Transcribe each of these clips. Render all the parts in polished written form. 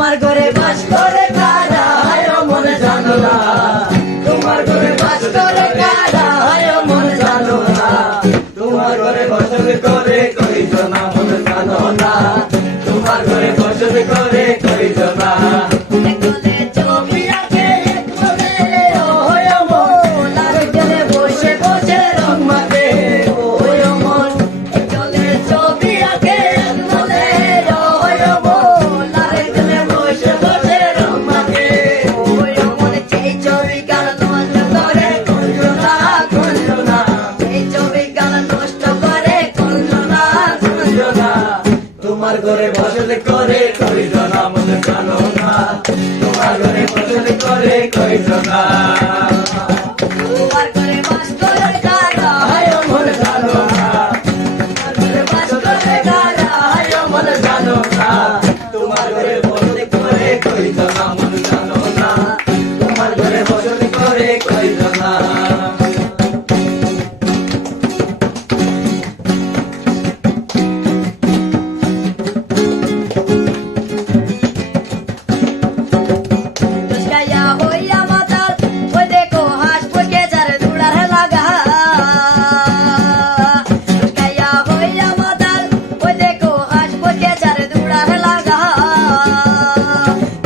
তোমার ঘরে বাস করে কারা হায় মনে জানো না, তোমার ঘরে বাস করে কারা হায় মনে জানো না, তোমার ঘরে বসত করে কইছ না মনে জানো না, তোমার ঘরে বসত করে কইছ না। একলে ছবি আঁকে একলে হয় মন, আরেকজনে বসে বসে রং মাখে ওই মন। একলে ছবি আঁকে একলে হয় মন, আরেকজনে বসে বসে রং মাখে ওই মন। সেই ছবি গান নষ্ট করে করলো না করলো না, সেই ছবি গান নষ্ট করে করলো না করলো না। তোমার ঘরে বসত করে কইছ না মনে জানো না, তোমার ঘরে বসত করে কইছ না। তোমার ঘরে বাস করে কারা হায় মনে জানো না, তোমার ঘরে বাস করে কারা হায় মনে জানো না, তোমার ঘরে বসত করে কইছ না মনে জানো না, তোমার ঘরে বসত করে কইছ না। দুষ্কাইয়া হইয়া মাতাল ওই দেখো হাঁস পুষকে যারে দুড়ার লাগা, দুষ্কাইয়া হইয়া মাতাল ওই দেখো হাঁস পুষকে যারে দুড়ার লাগা।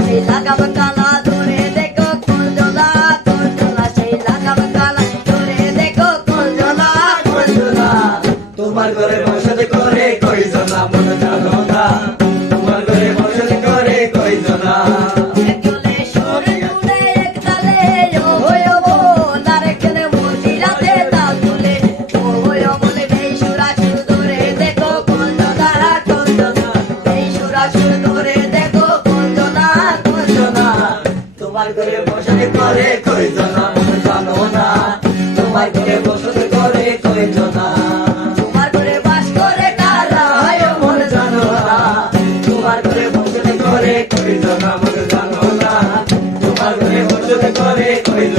সেই লাগাব কালা ধরে দেখো কলজলা কলজলা, সেই লাগাব কালা ধরে দেখো কলজলা কলজলা। তোমার ঘরে বসত করে কইছ না মনে জানো না, তোমার ঘরে বসত করে কইছ না। একজনে সরে তুলে এক তালে ওই মন, আরেকজনে মজিরাতে তাল তুলে ওই মন। বেসুরা সুর ধরে দেখো কলজলা কলজলা, বেসুরা সুর ধরে দেখো কলজলা কলজলা। তোমার ঘরে বসত করে কইছ না মনে জানো না, তোমার ঘরে বসত করে কইছ না। তোমার ঘরে বাস করে কারা হায় মনে জানো না, তোমার ঘরে বসত করে কইছ না মনে জানো না, তোমার ঘরে বসত করে কইছ